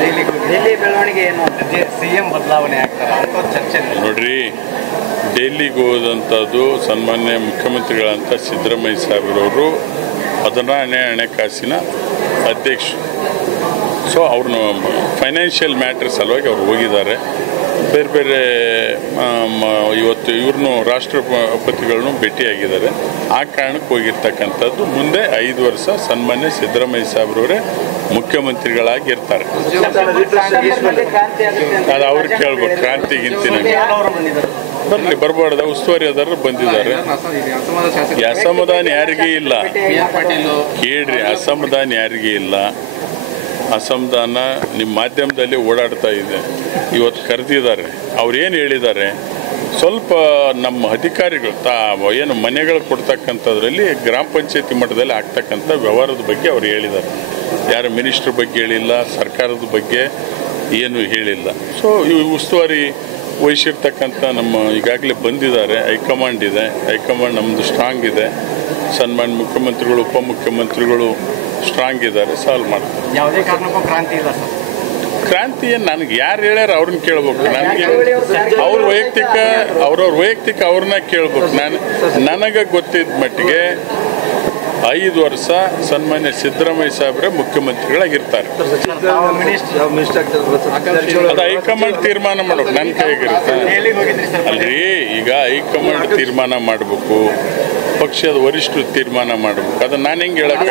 ದೆಹಲಿ ಬೆಳವಣಿಗೆ ಏನು ಸಿಎಂ ಬದಲಾವಣೆ ಆಗ್ತಾರೆ ಅಂತ ಚರ್ಚೆ ನೋಡ್ರಿ. ಡೆಲ್ಲಿಗೆ ಹೋದಂಥದ್ದು ಸನ್ಮಾನ್ಯ ಮುಖ್ಯಮಂತ್ರಿಗಳಂತ ಸಿದ್ದರಾಮಯ್ಯ ಸಾಹೇಬ್ರವರು 14ನೇ ಹಣಕಾಸಿನ ಅಧ್ಯಕ್ಷರು. ಸೊ ಅವ್ರನ್ನ ಫೈನಾನ್ಷಿಯಲ್ ಮ್ಯಾಟ್ರ್ ಸಲುವಾಗಿ ಅವ್ರು ಹೋಗಿದ್ದಾರೆ. ಬೇರೆ ಬೇರೆ ಇವತ್ತು ಇವ್ರನ್ನೂ ರಾಷ್ಟ್ರಪತಿಗಳನ್ನು ಭೇಟಿಯಾಗಿದ್ದಾರೆ. ಆ ಕಾರಣಕ್ಕೆ ಹೋಗಿರ್ತಕ್ಕಂಥದ್ದು. ಮುಂದೆ 5 ವರ್ಷ ಸನ್ಮಾನ್ಯ ಸಿದ್ದರಾಮಯ್ಯ ಸಾಹೇಬ್ರವರೇ ಮುಖ್ಯಮಂತ್ರಿಗಳಾಗಿರ್ತಾರೆ. ಅದು ಅವ್ರು ಕೇಳ್ಬೇಕು. ಕ್ರಾಂತಿಗಿಂತಿನ ಬರಲಿ, ಬರಬಾರ್ದ ಉಸ್ತುವಾರಿ ಅದಾರ ಬಂದಿದ್ದಾರೆ. ಅಸಮಾಧಾನ ಯಾರಿಗೂ ಇಲ್ಲ ಕೇಳ್ರಿ, ಅಸಮಾಧಾನ ಯಾರಿಗೂ ಇಲ್ಲ. ಅಸಮಾಧಾನ ನಿಮ್ಮ ಮಾಧ್ಯಮದಲ್ಲಿ ಓಡಾಡ್ತಾ ಇದೆ. ಇವತ್ತು ಕರೆದಿದ್ದಾರೆ. ಅವ್ರು ಏನು ಹೇಳಿದ್ದಾರೆ, ಸ್ವಲ್ಪ ನಮ್ಮ ಅಧಿಕಾರಿಗಳು ಏನು ಮನೆಗಳು ಕೊಡ್ತಕ್ಕಂಥದ್ರಲ್ಲಿ ಗ್ರಾಮ ಪಂಚಾಯತಿ ಮಟ್ಟದಲ್ಲಿ ಆಗ್ತಕ್ಕಂಥ ವ್ಯವಹಾರದ ಬಗ್ಗೆ ಅವ್ರು ಹೇಳಿದ್ದಾರೆ. ಯಾರು ಮಿನಿಸ್ಟ್ರ್ ಬಗ್ಗೆ ಹೇಳಿಲ್ಲ, ಸರ್ಕಾರದ ಬಗ್ಗೆ ಏನು ಹೇಳಿಲ್ಲ. ಸೊ ಇವು ಉಸ್ತುವಾರಿ ವಹಿಸಿರ್ತಕ್ಕಂಥ ನಮ್ಮ ಈಗಾಗಲೇ ಬಂದಿದ್ದಾರೆ. ಹೈಕಮಾಂಡ್ ಇದೆ. ಹೈಕಮಾಂಡ್ ನಮ್ಮದು ಸ್ಟ್ರಾಂಗ್ ಇದೆ. ಸನ್ಮಾನ್ಯ ಮುಖ್ಯಮಂತ್ರಿಗಳು, ಉಪಮುಖ್ಯಮಂತ್ರಿಗಳು ಸ್ಟ್ರಾಂಗ್ ಇದ್ದಾರೆ. ಸಾಲ್ವ್ ಮಾಡ್ತಾರೆ. ಯಾವುದೇ ಕಾರಣಕ್ಕೂ ಕ್ರಾಂತಿ ಇಲ್ಲ ಸರ್. ಕ್ರಾಂತಿ ಏನು ನನಗೆ ಯಾರು ಹೇಳ್ಯಾರ ಅವ್ರನ್ನ ಕೇಳ್ಬೇಕು. ನನಗೆ ಅವ್ರವ್ರ ವೈಯಕ್ತಿಕ ಅವ್ರನ್ನ ಕೇಳ್ಬೇಕು. ನನಗೆ ಗೊತ್ತಿದ್ದ ಮಟ್ಟಿಗೆ 5 ವರ್ಷ ಸನ್ಮಾನ್ಯ ಸಿದ್ದರಾಮಯ್ಯ ಸಾಹೇಬ್ರೆ ಮುಖ್ಯಮಂತ್ರಿಗಳಾಗಿರ್ತಾರೆ. ಅದು ಹೈಕಮಾಂಡ್ ತೀರ್ಮಾನ ಮಾಡ್ಬೇಕು. ನನ್ನ ಕೈಗಿರುತ್ತೆ ಅಲ್ರಿ. ಈಗ ಹೈಕಮಾಂಡ್ ತೀರ್ಮಾನ ಮಾಡಬೇಕು, ಪಕ್ಷದ ವರಿಷ್ಠರು ತೀರ್ಮಾನ ಮಾಡಬೇಕು. ಅದನ್ನ ನಾನು ಹೆಂಗೆ ಹೇಳಕ್ಕೆ